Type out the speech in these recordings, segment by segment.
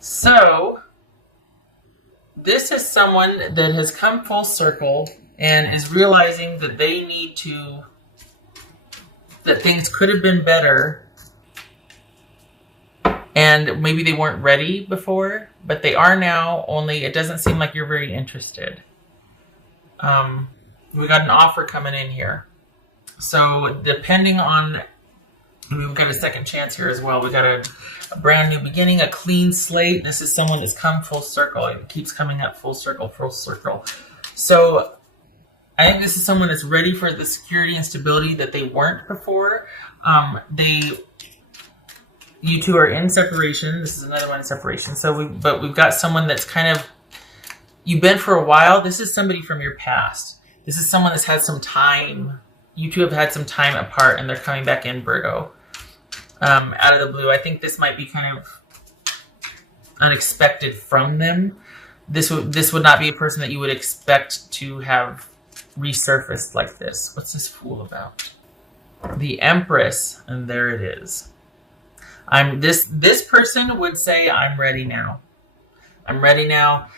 So this is someone that has come full circle and is realizing that they need to, that things could have been better. And maybe they weren't ready before, but they are now, only it doesn't seem like you're very interested. We got an offer coming in here. So depending on, we've got a second chance here as well. We got a brand new beginning, a clean slate. This is someone that's come full circle. It keeps coming up full circle, full circle. So I think this is someone that's ready for the security and stability that they weren't before. You two are in separation. This is another one in separation. But we've got someone that's kind of, you've been for a while. This is somebody from your past. This is someone that's had some time. You two have had some time apart, and they're coming back in, Virgo. Out of the blue. I think this might be kind of unexpected from them. This would not be a person that you would expect to have resurfaced like this. What's this fool about? The Empress, and there it is. This person would say, I'm ready now. I'm ready now.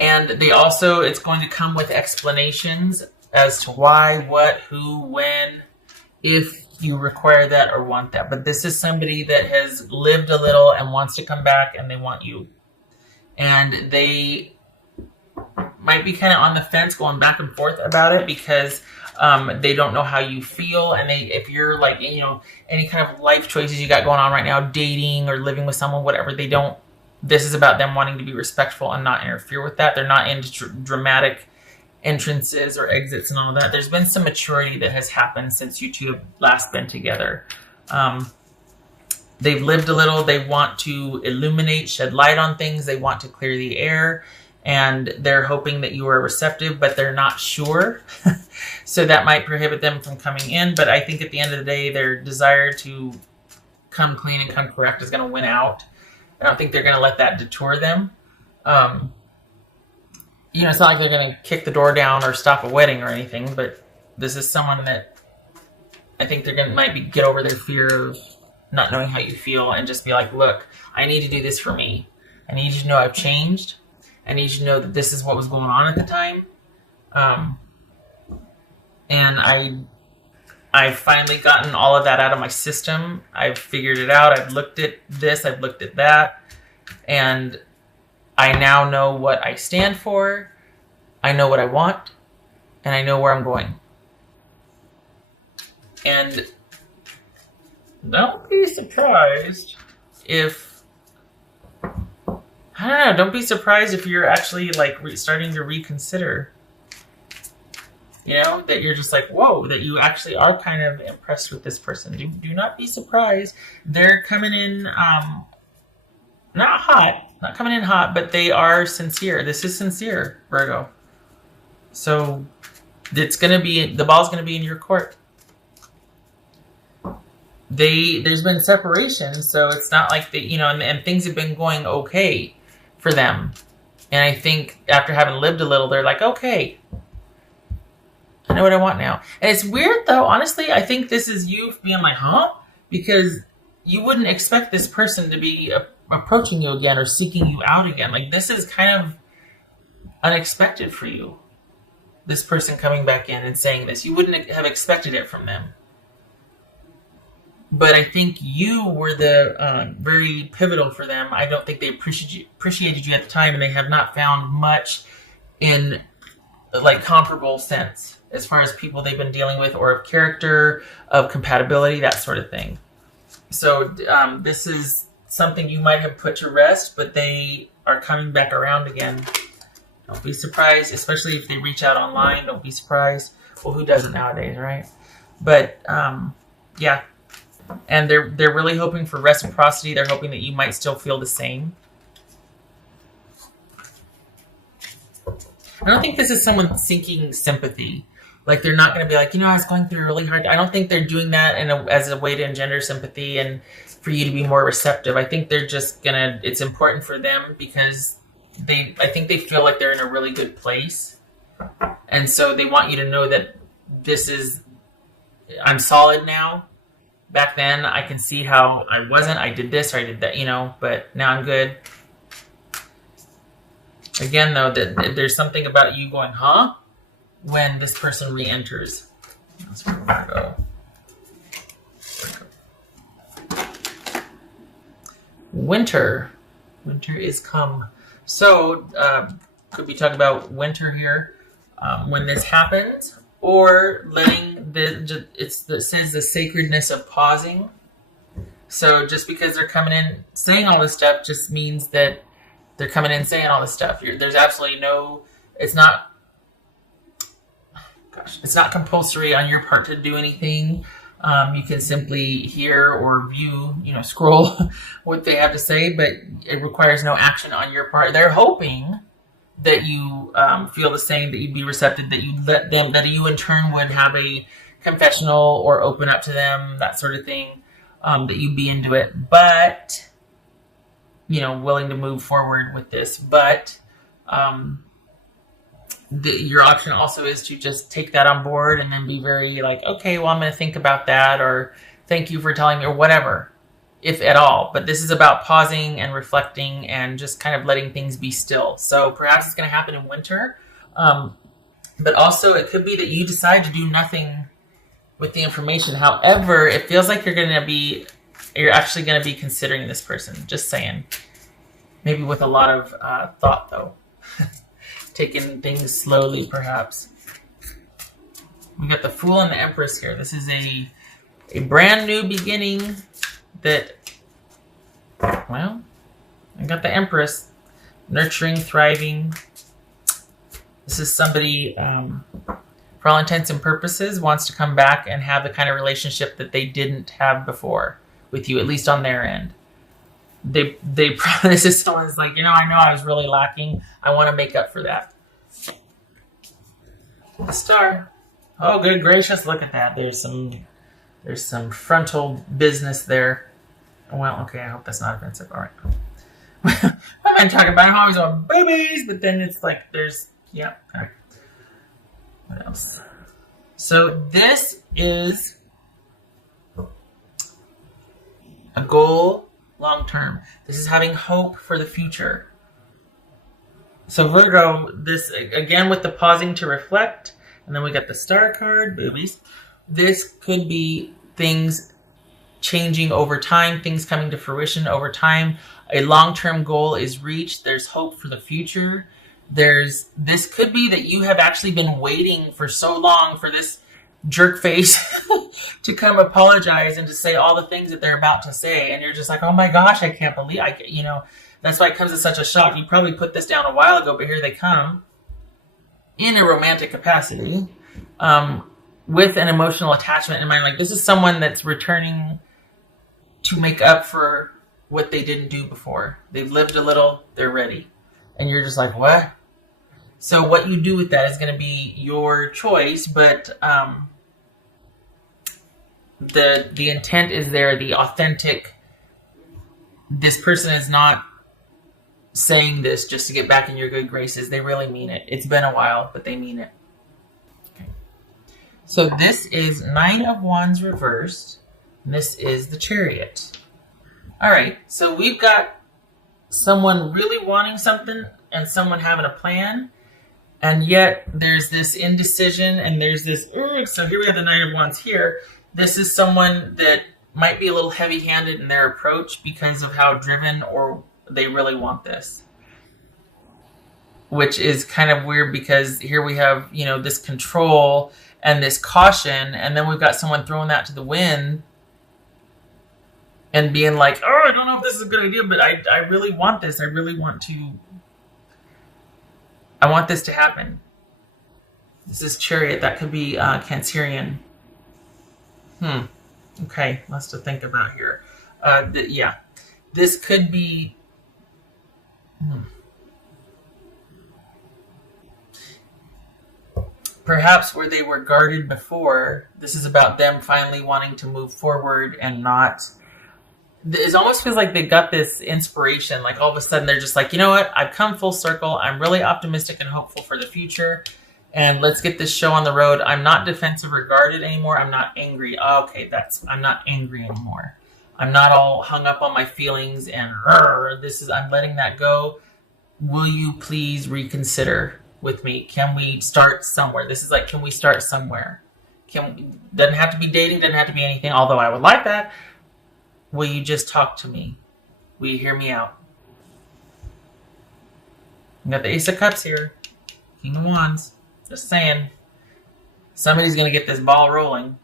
And they also, it's going to come with explanations as to why, what, who, when, if you require that or want that. But this is somebody that has lived a little and wants to come back, and they want you. And they might be kind of on the fence, going back and forth about it, because they don't know how you feel. And if you're like, any kind of life choices you got going on right now, dating or living with someone, whatever, this is about them wanting to be respectful and not interfere with that. They're not into dramatic entrances or exits and all that. There's been some maturity that has happened since you two have last been together. They've lived a little. They want to illuminate, shed light on things. They want to clear the air, and they're hoping that you are receptive, but they're not sure. So that might prohibit them from coming in. But I think at the end of the day, their desire to come clean and come correct is going to win out. I don't think they're going to let that detour them. It's not like they're going to kick the door down or stop a wedding or anything, but this is someone that I think they're going to get over their fear of not knowing how you feel and just be like, look, I need to do this for me. I need you to know I've changed. I need you to know that this is what was going on at the time. And I've finally gotten all of that out of my system. I've figured it out. I've looked at this. I've looked at that. And I now know what I stand for. I know what I want. And I know where I'm going. And don't be surprised if, don't be surprised if you're actually starting to reconsider. That you're just like, whoa, that you actually are kind of impressed with this person. Do not be surprised. They're coming in, not coming in hot, but they are sincere. This is sincere, Virgo. So the ball's going to be in your court. There's been separation, so it's not like and things have been going okay for them. And I think after having lived a little, they're like, okay, I know what I want now. And it's weird though, honestly, I think this is you being like, huh? Because you wouldn't expect this person to be approaching you again or seeking you out again. Like, this is kind of unexpected for you. This person coming back in and saying this. You wouldn't have expected it from them. But I think you were the very pivotal for them. I don't think they appreciated you at the time, and they have not found much in comparable sense as far as people they've been dealing with, or of character, of compatibility, that sort of thing. So this is something you might have put to rest, but they are coming back around again. Don't be surprised, especially if they reach out online. Don't be surprised. Well, who doesn't nowadays, right? But yeah. And they're really hoping for reciprocity. They're hoping that you might still feel the same. I don't think this is someone seeking sympathy. Like, they're not going to be like, I was going through a really hard. I don't think they're doing that as a way to engender sympathy and for you to be more receptive. I think they're just it's important for them because I think they feel like they're in a really good place. And so they want you to know that I'm solid now. Back then, I can see how I wasn't. I did this or I did that, but now I'm good. Again, though, that there's something about you going, huh? When this person re-enters. That's for Virgo. Winter. Winter is come. So, could be talking about winter here when this happens, or letting it says the sacredness of pausing. So just because they're coming in saying all this stuff just means that they're coming in saying all this stuff. There's absolutely no, it's not compulsory on your part to do anything. You can simply hear or view, scroll what they have to say, but it requires no action on your part. They're hoping that you feel the same, that you'd be receptive, that you let them, that you in turn would have a confessional or open up to them, that sort of thing, that you'd be into it, but, willing to move forward with this. But your option also is to just take that on board and then be very like, okay, well, I'm going to think about that, or thank you for telling me, or whatever, if at all. But this is about pausing and reflecting and just kind of letting things be still. So perhaps it's going to happen in winter. But also it could be that you decide to do nothing with the information. However, it feels like you're actually going to be considering this person. Just saying. Maybe with a lot of thought, though. Taking things slowly, perhaps. We got the Fool and the Empress here. This is a brand new beginning that, well, I got the Empress. Nurturing, thriving. This is somebody, for all intents and purposes, wants to come back and have the kind of relationship that they didn't have before with you, at least on their end. This is someone's like, I know I was really lacking. I want to make up for that. The Star. Oh, good gracious! Look at that. There's some frontal business there. Well, okay. I hope that's not offensive. All right. I've been talking about how I always want babies, but then it's like yeah. All right. What else? So this is a goal. Long term. This is having hope for the future. So Virgo, this again with the pausing to reflect, and then we got the Star card, boobies. This could be things changing over time, things coming to fruition over time. A long-term goal is reached. There's hope for the future. This could be that you have actually been waiting for so long for this jerk face to come apologize and to say all the things that they're about to say, and you're just like, oh my gosh, I can't believe that's why it comes as such a shock. You probably put this down a while ago, but here they come in a romantic capacity, with an emotional attachment in mind. Like, this is someone that's returning to make up for what they didn't do before. They've lived a little, they're ready, and you're just like, what? So what you do with that is going to be your choice, but the intent is there, the authentic, this person is not saying this just to get back in your good graces. They really mean it. It's been a while, but they mean it. Okay. So this is 9 of Wands reversed, and this is the Chariot. All right, so we've got someone really wanting something and someone having a plan. And yet there's this indecision and there's this, so here we have the 9 of Wands here. This is someone that might be a little heavy-handed in their approach because of how driven or they really want this. Which is kind of weird because here we have, this control and this caution, and then we've got someone throwing that to the wind and being like, oh, I don't know if this is a good idea, but I really want this. I want this to happen. This is Chariot. That could be Cancerian. Okay, lots to think about here. Yeah. This could be... Perhaps where they were guarded before, this is about them finally wanting to move forward and not... It almost feels like they got this inspiration. Like all of a sudden they're just like, you know what? I've come full circle. I'm really optimistic and hopeful for the future. And let's get this show on the road. I'm not defensive or guarded anymore. I'm not angry. Okay, I'm not angry anymore. I'm not all hung up on my feelings and I'm letting that go. will you please reconsider with me? Can we start somewhere? This is like, can we start somewhere? Doesn't have to be dating, doesn't have to be anything, although I would like that. Will you just talk to me? Will you hear me out? We got the Ace of Cups here. King of Wands. Just saying. Somebody's going to get this ball rolling.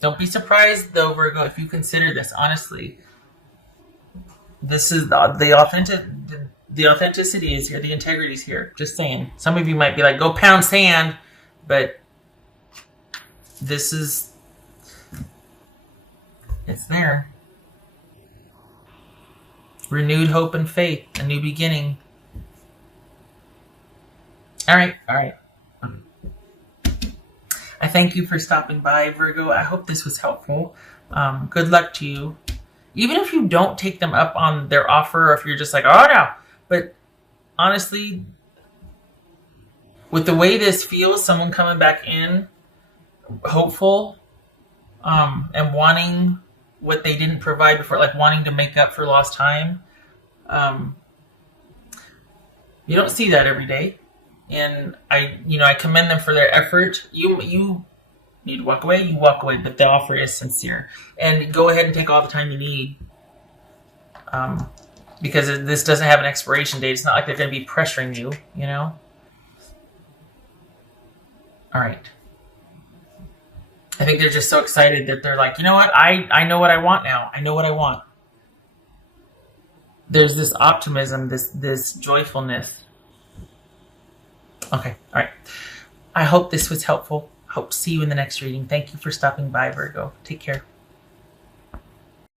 Don't be surprised, though, Virgo, if you consider this, honestly. This is the authenticity is here. The integrity is here. Just saying. Some of you might be like, go pound sand. But this is... it's there. Renewed hope and faith. A new beginning. All right. I thank you for stopping by, Virgo. I hope this was helpful. Good luck to you. Even if you don't take them up on their offer, or if you're just like, oh no. But honestly, with the way this feels, someone coming back in, hopeful, and wanting what they didn't provide before, like wanting to make up for lost time. You don't see that every day. And I commend them for their effort. You need to walk away, you walk away, but the offer is sincere. And go ahead and take all the time you need. Because this doesn't have an expiration date. It's not like they're going to be pressuring you, you know? All right. I think they're just so excited that they're like, you know what? I know what I want now. I know what I want. There's this optimism, this joyfulness. Okay, all right. I hope this was helpful. Hope to see you in the next reading. Thank you for stopping by, Virgo. Take care.